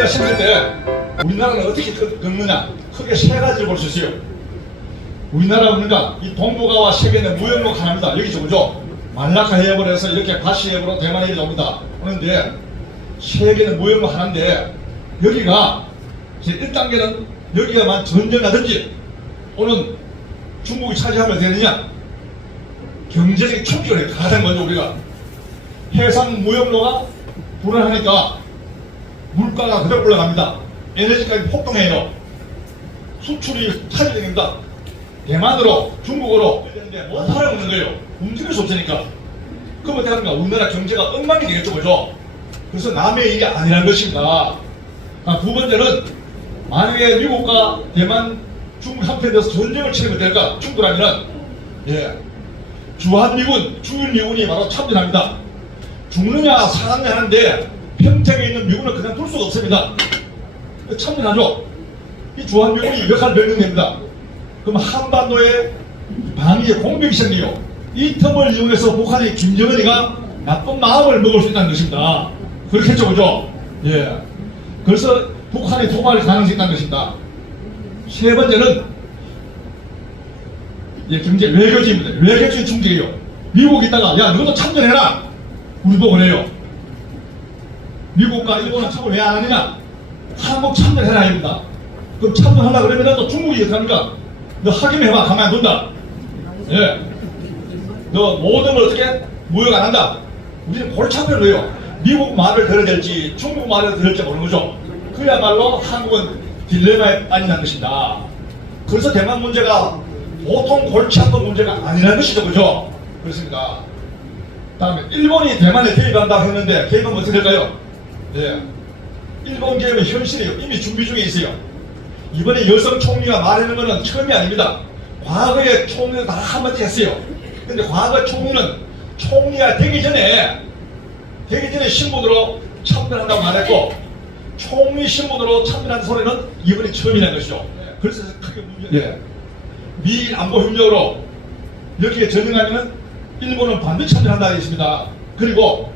문제가 생길 때 우리나라는 어떻게 겪느냐, 크게 세 가지를 볼 수 있어요. 우리나라 뭔가 이 동북아와 세계는 무역로 가납니다. 여기 저거죠. 말라카 해협으로 해서 이렇게 바시 해협으로 대만 해협이 옵니다. 그런데 세계는 무역로 하나인데 여기가 1단계는 여기가만 전쟁하든지 오는 중국이 차지하면 되느냐, 경제적인 충격을 해요. 가장 먼저 우리가 해상 무역로가 불안하니까 물가가 그대로 올라갑니다. 에너지까지 폭등해요. 수출이 차질됩니다. 대만으로, 중국으로 되는데 못 팔아먹는 거예요. 움직일 수 없으니까. 그러면 대한민국 우리나라 경제가 엉망이 되겠죠, 그죠? 그래서 남의 일이 아니라는 것입니다. 두 번째는 만약에 미국과 대만, 중국 한편에서 전쟁을 치르면 될까? 충돌하면은 주한미군, 주일미군이 바로 참전합니다. 죽느냐 사느냐 하는데 평택에 있는 미군은 그냥 둘 수가 없습니다. 참전하죠. 이 주한미군이 역할 변경됩니다. 그럼 한반도에 방위의 공백이 생기요. 이 틈을 이용해서 북한의 김정은이가 나쁜 마음을 먹을 수 있다는 것입니다. 그렇겠죠, 그죠? 그래서 북한이 도발할 가능성이 있다는 것입니다. 세 번째는 경제 외교지입니다. 외교적인 충격이에요. 미국이 있다가 야 너도 참전해라 우리 보고 그래요. 미국과 일본은 참을 왜 안 하느냐, 한국 참전해라 입니다. 그럼 참전하려고 그러면 또 중국이 어떻게 합니까? 너 확인해봐, 가만 안 둔다. 너 모든 걸 어떻게 무역 안 한다. 우리는 골치 아픈 거예요. 미국 말을 들어야 될지 중국 말을 들을지 모르는 거죠. 그야말로 한국은 딜레마에 빠진다는 것입니다. 그래서 대만 문제가 보통 골치 아픈 문제가 아니라는 것이죠, 그죠? 그렇습니다. 다음에 일본이 대만에 개입한다고 했는데 개입하면 어떻게 될까요? 일본 개입은 현실이에요. 이미 준비 중에 있어요. 이번에 여성 총리가 말하는 것은 처음이 아닙니다. 과거에 총리는 다 한마디 했어요. 근데 과거 총리는 총리가 되기 전에 신분으로 참전한다고 말했고, 총리 신분으로 참전한 소리는 이번이 처음이라는 것이죠. 그래서 크게 문제예요. 미일 안보 협력으로 여기에 전쟁하면은 일본은 반드시 참전한다고 했습니다. 그리고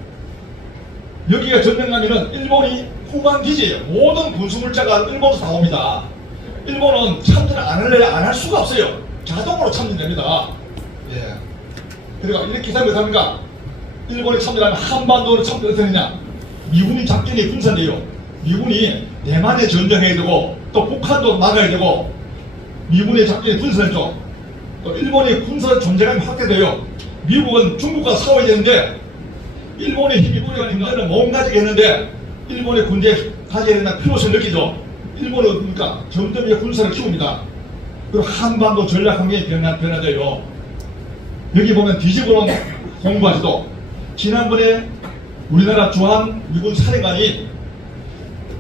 여기가 전쟁하면은 일본이 후방기지예요. 모든 군수물자가 일본에서 다 옵니다. 일본은 참전을 안 할래 안 할 수가 없어요. 자동으로 참전됩니다. 그리고 이렇게 기사를 못합니까? 일본이 참전하면 한반도로 참전 어떻게 되느냐? 미군이 작전이 분산돼요. 미군이 대만에 전쟁해야 되고 또 북한도 막아야 되고 미군의 작전이 분산했죠. 또 일본의 군사 존재감이 확대돼요. 미국은 중국과 싸워야 되는데 일본의 힘이 문제는 몸가지게 했는데 일본의 군대에 가져야 된다는 필요성을 느끼죠. 일본은 그러니까 점점 이제 군사를 키웁니다. 그리고 한반도 전략 환경이 변화돼요. 여기 보면 뒤집어놓은 공부하지도 지난번에 우리나라 주한 미군 사령관이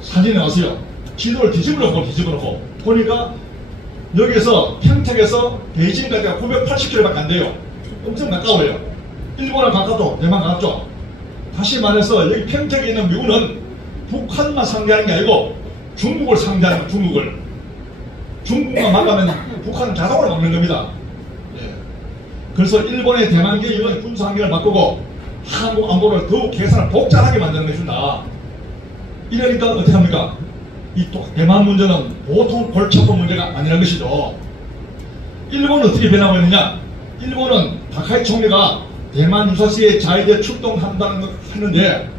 사진에 나왔어요. 지도를 뒤집어놓고 보니까 여기서 평택에서 베이징까지가 980km밖에 안 돼요. 엄청 가까워요. 일본은 가깝죠. 대만 가깝죠. 다시 말해서 여기 평택에 있는 미군은 북한만 상대하는 게 아니고 중국을 상대하는 거예요. 중국만 막으면 북한은 자동으로 막는 겁니다. 그래서 일본의 대만 개입은 군사 환경을 바꾸고 한국 안보를 더욱 계산을 복잡하게 만드는 것입니다. 이러니까 어떻게 합니까? 이 또 대만 문제는 보통 골치 아픈 문제가 아니라는 것이죠. 일본은 어떻게 변하고 있느냐? 일본은 다카이 총리가 대만 유사시에 자위대 출동한다는 걸 하는데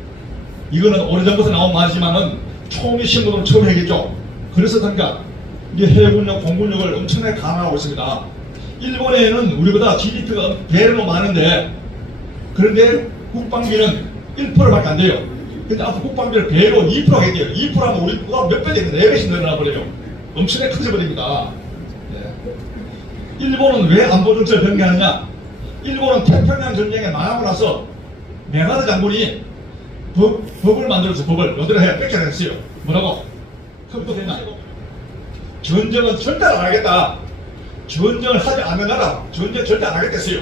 이거는 오래전부터 나온 말이지만은 총리 신분으로 처음 해야겠죠. 그래서 그러니까 이제 해군력, 공군력을 엄청나게 강화하고 있습니다. 일본에는 우리보다 GDP가 배로 많은데 그런데 국방비는 1%밖에 안 돼요. 근데 앞으로 국방비를 배로 2% 하게 돼요. 2% 하면 우리보다 몇 배 됩니다. 4배씩 늘어나 버려요. 엄청나게 커져버립니다. 일본은 왜 안보정책을 변경하느냐? 일본은 태평양 전쟁에 망하고 나서 메가드 장군이 법을 만들어서 법을 어디로 해야 뺏겨냈어요. 뭐라고? 흡도되나? 전쟁은 절대 안 하겠다. 전쟁을 하지 않는 나라 전쟁 절대 안 하겠댔어요.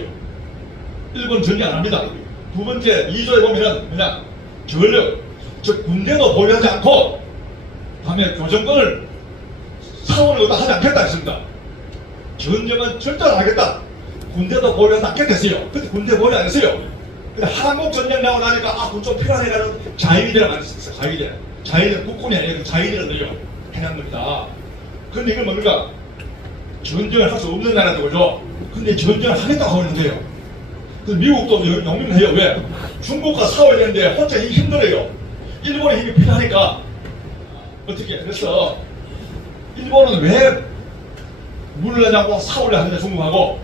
일본 전쟁 안 합니다. 두 번째 2조에 보면은 그냥 전력, 즉 군대도 보유하지 않고 다음에 교정권을 사원을 얻어 하지 않겠다 했습니다. 전쟁은 절대 안 하겠다. 군대도 보유하지 않겠댔어요. 근데 군대 보유 안 했어요. 근데 한국 전쟁 나고 나니까 아, 그건 좀 필요하니까는 자위대를 만들었어요. 자위대. 자위대 국군이 아니라 자위대를 늘려 해놓은 겁니다. 근데 이걸 뭡니까? 전쟁을 할 수 없는 나라도 그죠? 근데 전쟁을 하겠다고 하고 있는데요. 그래서 미국도 용인을 해요. 왜? 중국과 싸워야 되는데 혼자 힘이 힘들어요. 일본의 힘이 필요하니까 어떻게? 그래서 일본은 왜 물러나고 싸우려 하는데 중국하고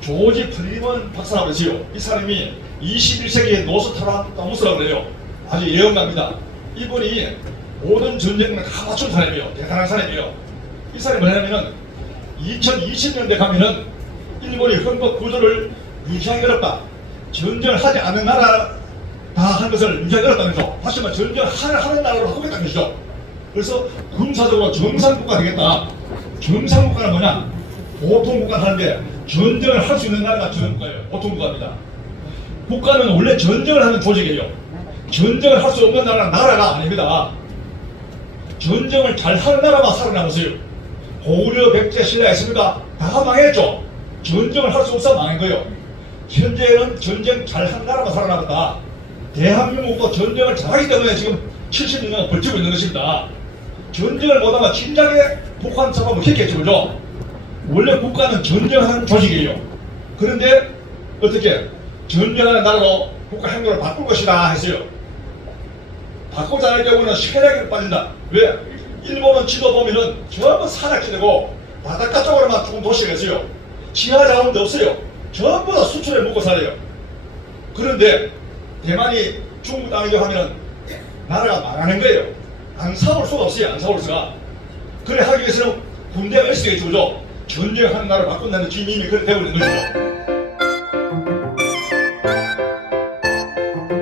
조지 프리먼 박사라고 그러지요. 이 사람이 21세기의 노스트라다무스라고 그래요. 아주 예언가입니다. 이분이 모든 전쟁을 다 맞춘 사람이에요. 대단한 사람이에요. 이 사람이 뭐냐면은 2020년대 가면은 일본이 헌법 구조를 유지하기 어렵다. 전쟁을 하지 않는 나라 다 한 것을 유지하기 어렵다면서 다시 말해 전쟁하는 나라로 하겠다는 것이죠. 그래서 군사적으로 정상국가 되겠다. 정상국가는 뭐냐? 보통국가는 하는데 전쟁을 할 수 있는 나라가 정상국가예요. 보통국가입니다. 국가는 원래 전쟁을 하는 조직이에요. 전쟁을 할 수 없는 나라는 나라가 아닙니다. 전쟁을 잘 하는 나라만 살아남으세요. 고구려, 백제, 신라가 있습니다. 다 망했죠. 전쟁을 할 수 없어 망한 거예요. 현재는 전쟁 잘 하는 나라만 살아남았다. 대한민국도 전쟁을 잘하기 때문에 지금 70년 버티고 있는 것입니다. 전쟁을 못하면 진작에 북한 잡아먹 했겠죠. 그죠? 원래 국가는 전쟁하는 조직이에요. 그런데 어떻게 전쟁하는 나라로 국가 행동을 바꿀 것이다 했어요. 바꾸지 않을 경우는 쇠락에 빠진다. 왜? 일본은 지도 보면은 전부 산악지대고 바닷가 쪽으로만 조금 도시가 있어요. 지하 자원도 없어요. 전부 다 수출에 먹고 살아요. 그런데 대만이 중국 땅이죠 하면 나라가 망하는 거예요. 안 사올 수가 없어요. 안 사올 수가. 그래 하기 위해서는 군대가 있어야겠죠. 그죠? 전쟁하는 나라를 바꾼다는 주님이 그렇게 되고 있는 거죠.